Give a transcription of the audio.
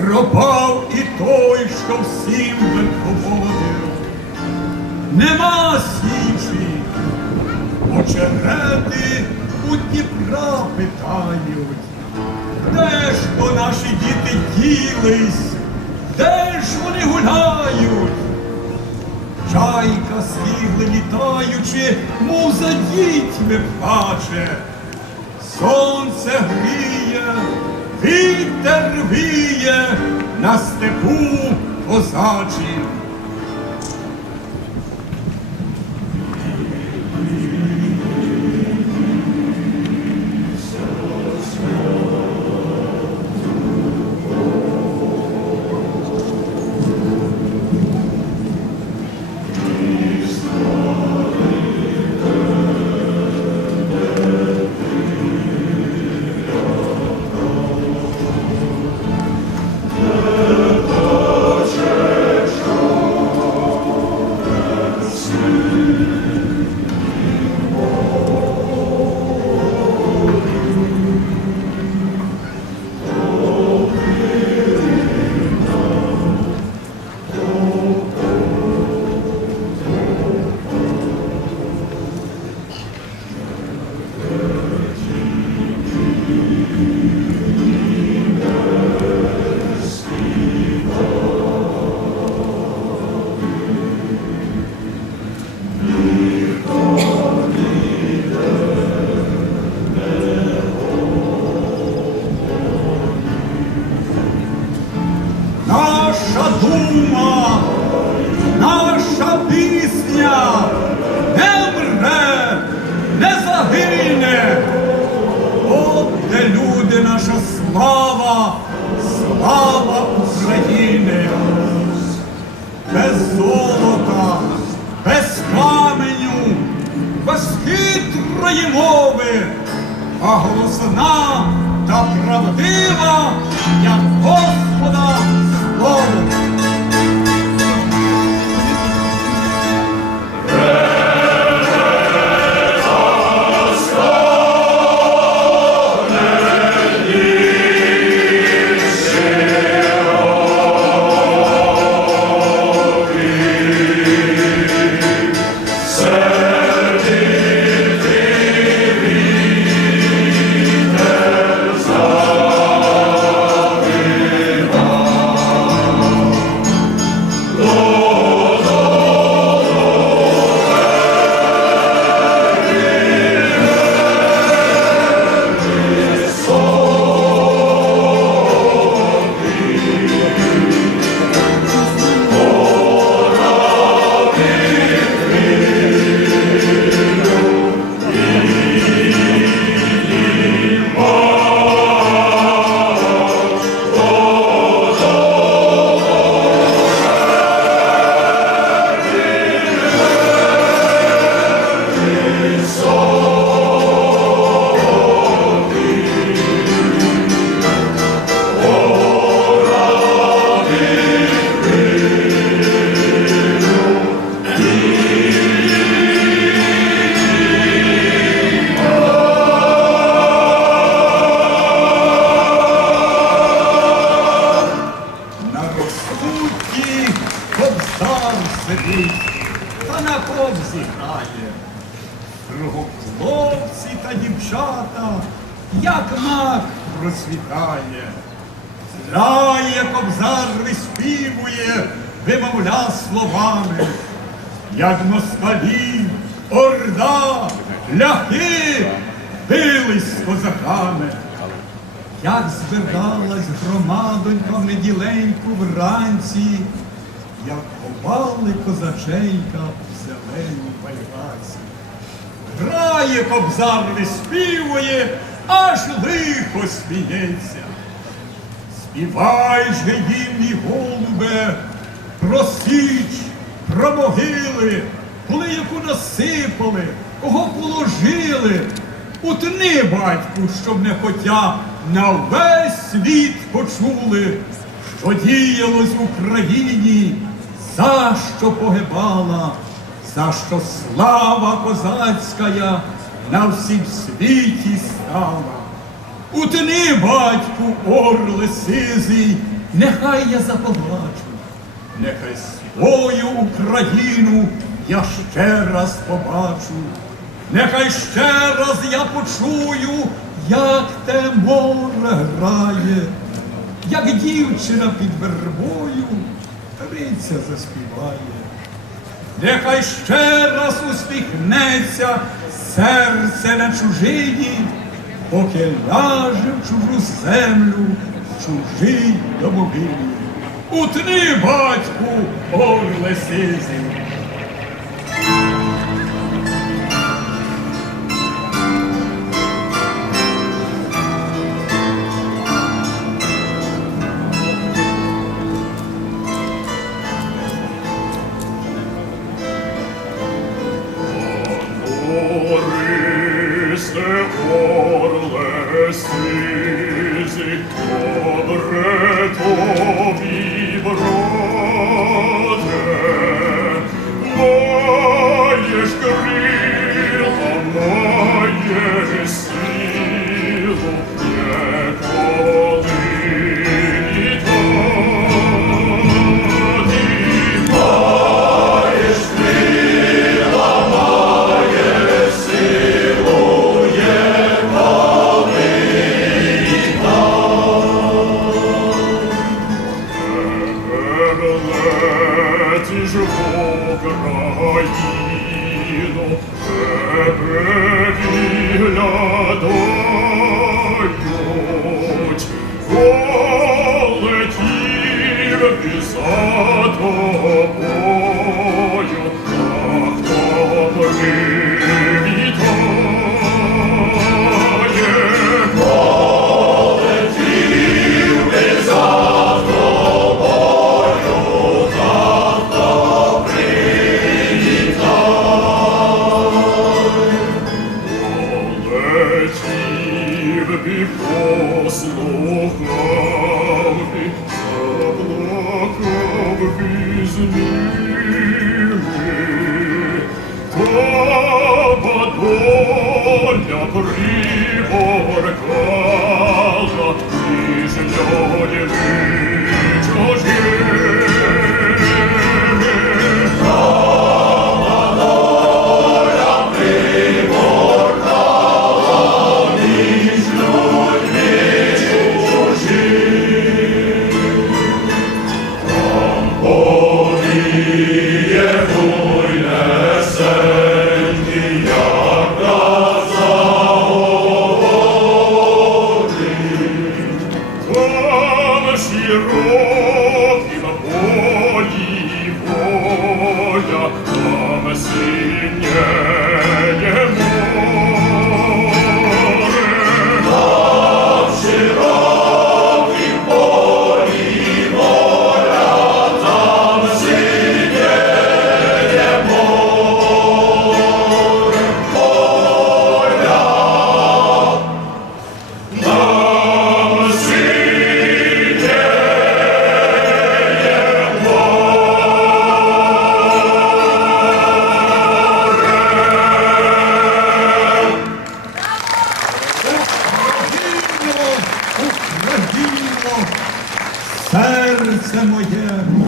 пропав і той, що всім верховодив. Нема січі, очерети у Дніпра питають. Де ж то наші діти ділись? Де ж вони гуляють? Чайка стігли літаючи, мов за дітьми плаче. Сонце гріє, вітер віє на степу козачі. Наша дума, наша пісня не мре, не загине. От де люди, наша слава, слава України. Без золота, без каменю, без хитрої мови, а голосна та правдива, як Господа woman сидить, та на кобзі грає. Кругом хлопці та дівчата, як мак розсвітає. Грає кобзар виспівує, вимовля словами, як москалі, орда, ляхи бились козаками. Як збиралась громадонька неділеньку вранці, як ховали козаченька в зеленій пайгаці. Грає кобзар виспівує, аж лихо сміється. Співай же їм, мій голубе, про січ, про могили, коли яку насипали, кого положили. Утни, батьку, щоб не хотя на весь світ почули, що діялось в Україні, за що погибала, за що слава козацька на всім світі стала. Утни, батьку, орле сизий, нехай я заплачу, нехай свою Україну я ще раз побачу, нехай ще раз я почую, як те море грає, як дівчина під вербою, риця заспіває. Нехай ще раз усміхнеться серце на чужині, поки ляже в чужу землю, в чужій домовині. Утни, батьку, орле сизий. Борисе орле сизий, і за доля